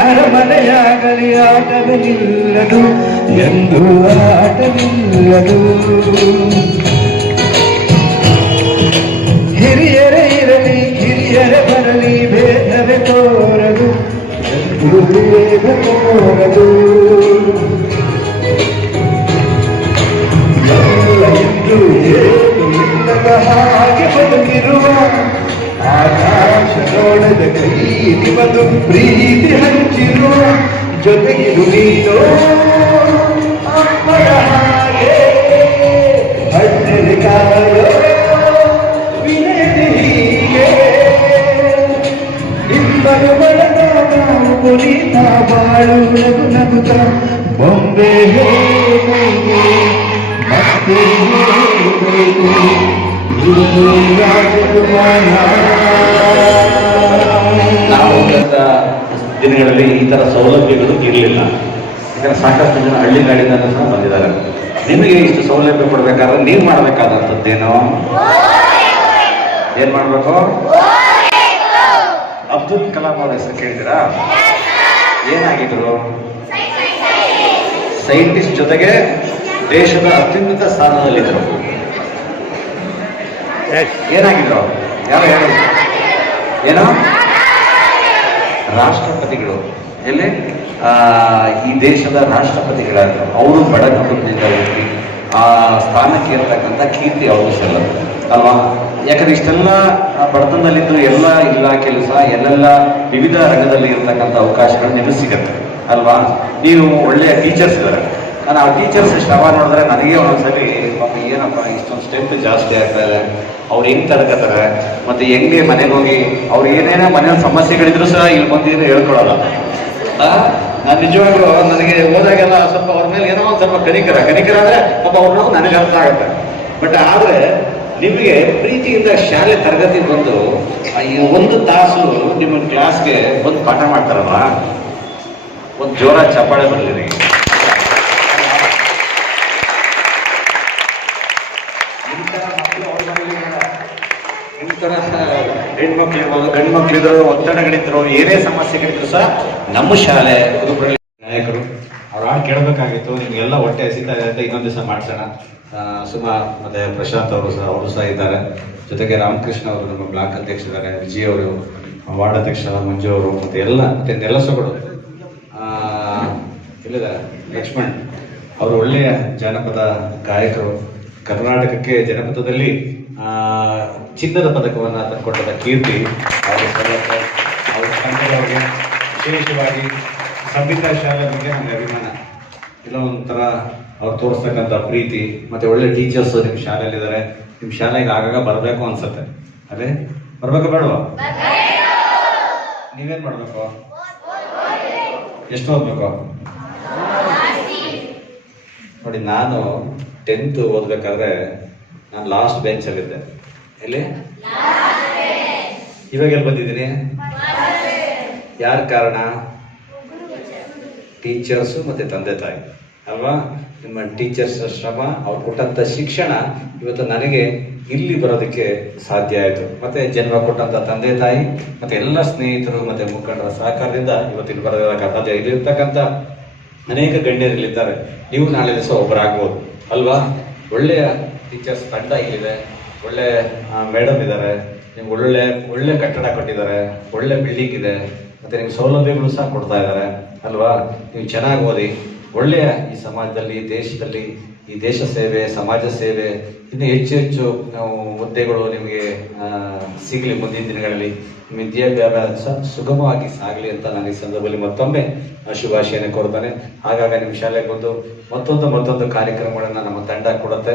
ಅರಮನೆಯಾಗಲಿ ಆಟವೇ ನಿಲ್ಲದು ಎಂದು ಆಟವಿಲ್ಲದು ಹಿರಿಯರೇ ಇರಲಿ ಕಿರಿಯರೇ ಬರಲಿ ಭೇದವೇ ತೋರದು ಎಂದು ಭೇದ ತೋರದು ಎಲ್ಲ ಎಂದು ಏನು ಇಲ್ಲದ ಹಾಗೆ ಬದುಕಿರುವ ಆಕಾಶ ನೋಡದ ಕೈ ನಿಮದು ಪ್ರೀತಿ ಹಂಚಿರುವ ಜೊತೆಗಿರು ನೀನು ಅಮ್ಮನ ಹಾಗೆ ಅಣ್ಣನ ಕಾಯೋ ವಿನಯದ ಹೀಗೆ ನಿಮ್ಮನು ಬಳದ ನಾವು ಪುನೀತ ಬಾಳು ನಗು ನಗುತ್ತ ಬೊಂಬೆ ಹೇಗೆ ಮತ್ತೆ ಹೇಗೆ ದಿನಗಳಲ್ಲಿ ಈ ತರ ಸೌಲಭ್ಯಗಳು ಇರಲಿಲ್ಲ. ಯಾಕಂದ್ರೆ ಸಾಕಷ್ಟು ಜನ ಹಳ್ಳಿ ಹಳ್ಳಿಗಾಡಿಂದ ಸಹ ಬಂದಿದ್ದಾರೆ. ನಿಮಗೆ ಇಷ್ಟು ಸೌಲಭ್ಯ ಕೊಡ್ಬೇಕಾದ್ರೆ ನೀವು ಮಾಡ್ಬೇಕಾದಂಥದ್ದೇನು ಏನ್ ಮಾಡ್ಬೇಕು? ಅಬ್ದುಲ್ ಕಲಾಂ ಅವ್ರ ಹೆಸರು ಕೇಳಿದಿರಾ ಏನಾಗಿದ್ರು? ಸೈಂಟಿಸ್ಟ್ ಜೊತೆಗೆ ದೇಶದ ಅತ್ಯುನ್ನತ ಸ್ಥಾನದಲ್ಲಿದ್ದರು ಏನಾಗಿದ್ರು? ಯಾರು ಹೇಳಿ ಏನೋ? ರಾಷ್ಟ್ರಪತಿಗಳು. ಎಲ್ಲಿ? ಈ ದೇಶದ ರಾಷ್ಟ್ರಪತಿಗಳಾದ್ರು. ಅವರು ಬಡ ಕುಟುಂಬದಿಂದ ಹೋಗಿ, ಆ ಸ್ಥಾನಕ್ಕೆ ಇರತಕ್ಕಂಥ ಕೀರ್ತಿ ಅವರು ಸಲ್ಲ ಅಲ್ವಾ? ಯಾಕಂದ್ರೆ ಇಷ್ಟೆಲ್ಲ ಬಡತನದಲ್ಲಿದ್ದು ಎಲ್ಲ ಇಲ್ಲ ಸಹ ಎಲ್ಲೆಲ್ಲ ವಿವಿಧ ರಂಗದಲ್ಲಿ ಇರತಕ್ಕಂಥ ಅವಕಾಶಗಳು ನಿಮಗೆ ಸಿಗತ್ತೆ. ಅಲ್ವಾ? ನೀವು ಒಳ್ಳೆಯ ಟೀಚರ್ಸ್ ಇದ್ದಾರೆ ನಾನು ಆ ಟೀಚರ್ಸ್ ಶ್ರಮ ನೋಡಿದ್ರೆ ನನಗೆ ಒಂದೊಂದ್ಸರಿ ಪಾಪ ಏನಪ್ಪ, ಇಷ್ಟೊಂದು ಸ್ಟೆಪ್ ಜಾಸ್ತಿ ಆಗ್ತಾ ಇದೆ. ಅವ್ರು ಹೆಂಗ್ ತಡ್ಕತಾರೆ ಮತ್ತೆ ಹೆಂಗೆ ಮನೆಗೆ ಹೋಗಿ ಅವ್ರು ಏನೇನೋ ಮನೆಯ ಸಮಸ್ಯೆಗಳಿದ್ರು ಸಹ ಇಲ್ಲಿ ಬಂದಿದ್ರೆ ಹೇಳ್ಕೊಳಲ್ಲ. ನಾನು ನಿಜವಾಗ್ಲೂ ನನಗೆ ಹೋದಾಗೆಲ್ಲ ಸ್ವಲ್ಪ ಅವ್ರ ಮೇಲೆ ಏನೋ ಒಂದು ಸ್ವಲ್ಪ ಕನಿಕರ. ಕನಿಕರ ಅಂದ್ರೆ ಪಾಪ ಅವ್ರನ್ನ ನನಗೆ ಅರ್ಥ ಆಗುತ್ತೆ. ಬಟ್ ಆದ್ರೆ ನಿಮಗೆ ಪ್ರೀತಿಯಿಂದ ಶಾಲೆ ತರಗತಿ ಬಂದು ಈ ಒಂದು ತಾಸು ನಿಮ್ಮ ಕ್ಲಾಸ್ಗೆ ಬಂದು ಪಾಠ ಮಾಡ್ತಾರಲ್ಲ ಒಂದು ಜೋರ ಚಪ್ಪಾಳೆ ಬರಲಿ ಹೆಣ್ಮಕ್ಳು ಇರ್ಬೋದು ಗಂಡು ಮಕ್ಳಿದ್ರು ಒತ್ತಡಗಳಿದ್ರು, ಏನೇ ಸಮಸ್ಯೆಗಳಿದ್ರು ಸಹ ನಮ್ಮ ಶಾಲೆ ನಾಯಕರು ಅವ್ರು ಹಾಡು ಕೇಳಬೇಕಾಗಿತ್ತು. ನಿಮಗೆಲ್ಲ ಹೊಟ್ಟೆ ಹಸಿತಾ ಇದೆ ಅಂತ ಇನ್ನೊಂದು ದಿವಸ ಮಾಡ್ಸೋಣ. ಸುಮಾ ಮತ್ತೆ ಪ್ರಶಾಂತ್ ಅವರು ಸಹ ಅವರು ಸಹ ಇದ್ದಾರೆ. ಜೊತೆಗೆ ರಾಮಕೃಷ್ಣ ಅವರು ನಮ್ಮ ಬ್ಲಾಕ್ ಅಧ್ಯಕ್ಷರಿದ್ದಾರೆ ವಿಜಯ್ ಅವರು, ವಾರ್ಡ್ ಅಧ್ಯಕ್ಷ ಮಂಜು ಅವರು ಮತ್ತೆ ಎಲ್ಲ ಮತ್ತೆ ನೆಲಸಗಳು ಇಲ್ಲಿದ್ದಾರೆ ಲಕ್ಷ್ಮಣ್. ಅವರು ಒಳ್ಳೆಯ ಜಾನಪದ ಗಾಯಕರು. ಕರ್ನಾಟಕಕ್ಕೆ ಜನಪದದಲ್ಲಿ ಚಿನ್ನದ ಪದಕವನ್ನು ತಂದುಕೊಟ್ಟದ ಕೀರ್ತಿ ಅವರ ತಂಡದವರಿಗೆ ವಿಶೇಷವಾಗಿ ಸಂಗೀತ ಶಾಲೆ ಬಗ್ಗೆ ನಮಗೆ ಅಭಿಮಾನ. ಇಲ್ಲ ಒಂಥರ ಅವ್ರು ತೋರಿಸ್ತಕ್ಕಂಥ ಪ್ರೀತಿ ಮತ್ತೆ ಒಳ್ಳೆ ಟೀಚರ್ಸ್ ನಿಮ್ಮ ಶಾಲೆಯಲ್ಲಿದ್ದಾರೆ. ನಿಮ್ಮ ಶಾಲೆಗೆ ಆಗಾಗ ಬರಬೇಕು ಅನ್ಸುತ್ತೆ. ಅದೇ? ಬರಬೇಕು ಬೇಡವಾ? ನೀವೇನು ಮಾಡಬೇಕು? ಎಷ್ಟು ಓದ್ಬೇಕು? ನೋಡಿ, ನಾನು ಟೆಂತ್ ಓದ್ಬೇಕಾದ್ರೆ ನಾನು ಲಾಸ್ಟ್ ಬೆಂಚ್ ಅಲ್ಲಿದ್ದೆ. ಎಲ್ಲಿ? ಇವಾಗ ಎಲ್ಲಿ ಬಂದಿದ್ದೀನಿ? ಯಾರ ಕಾರಣ? ಟೀಚರ್ಸು ಮತ್ತೆ ತಂದೆ ತಾಯಿ. ಅಲ್ವಾ? ನಿಮ್ಮ ಟೀಚರ್ಸ್ ಶ್ರಮ, ಅವ್ರು ಕೊಟ್ಟಂತ ಶಿಕ್ಷಣ ಇವತ್ತು ನನಗೆ ಇಲ್ಲಿ ಬರೋದಕ್ಕೆ ಸಾಧ್ಯ ಆಯಿತು. ಮತ್ತೆ ಜನ್ಮ ಕೊಟ್ಟಂತ ತಂದೆ ತಾಯಿ, ಮತ್ತೆ ಎಲ್ಲ ಸ್ನೇಹಿತರು, ಮತ್ತೆ ಮುಖಂಡರ ಸಹಕಾರದಿಂದ ಇವತ್ತು ಇಲ್ಲಿ ಬರೋದಕ್ಕೆ ಸಾಧ್ಯ ಇಲ್ಲಿರ್ತಕ್ಕಂಥ ಅನೇಕ ಗಣ್ಯರಿಲ್ಲಿದ್ದಾರೆ ನೀವು ನಾಳೆ ದಿವಸ ಒಬ್ಬರಾಗ್ಬೋದು. ಅಲ್ವಾ? ಒಳ್ಳೆಯ ಟೀಚರ್ಸ್ ತಂಡ ಇಲ್ಲಿದೆ. ಒಳ್ಳೆ ಮೇಡಮ್ ಇದ್ದಾರೆ. ನಿಮ್ಗೆ ಒಳ್ಳೆ ಒಳ್ಳೆ ಕಟ್ಟಡ ಕೊಟ್ಟಿದ್ದಾರೆ. ಒಳ್ಳೆ ಬಿಲ್ಡಿಂಗ್ ಇದೆ. ಮತ್ತೆ ನಿಮ್ಗೆ ಸೌಲಭ್ಯಗಳು ಸಹ ಕೊಡ್ತಾ ಇದ್ದಾರೆ. ಅಲ್ವಾ? ನೀವು ಚೆನ್ನಾಗಿ ಓದಿ. ಒಳ್ಳೆಯ ಈ ಸಮಾಜದಲ್ಲಿ, ದೇಶದಲ್ಲಿ, ಈ ದೇಶ ಸೇವೆ, ಸಮಾಜ ಸೇವೆ, ಇನ್ನು ಹೆಚ್ಚು ಹೆಚ್ಚು ಹುದ್ದೆಗಳು ನಿಮಗೆ ಸಿಗಲಿ ಮುಂದಿನ ದಿನಗಳಲ್ಲಿ. ವಿದ್ಯಾಭ್ಯಾಸ ಸುಗಮವಾಗಿ ಸಾಗಲಿ ಅಂತ ನಾನು ಈ ಸಂದರ್ಭದಲ್ಲಿ ಮತ್ತೊಮ್ಮೆ ಶುಭಾಶಯನ ಕೋರ್ತಾನೆ ಹಾಗಾಗಿ ನಿಮ್ಮ ಶಾಲೆಗೆ ಬಂದು ಮತ್ತೊಂದು ಮತ್ತೊಂದು ಕಾರ್ಯಕ್ರಮಗಳನ್ನು ನಮ್ಮ ತಂಡ ಕೊಡುತ್ತೆ.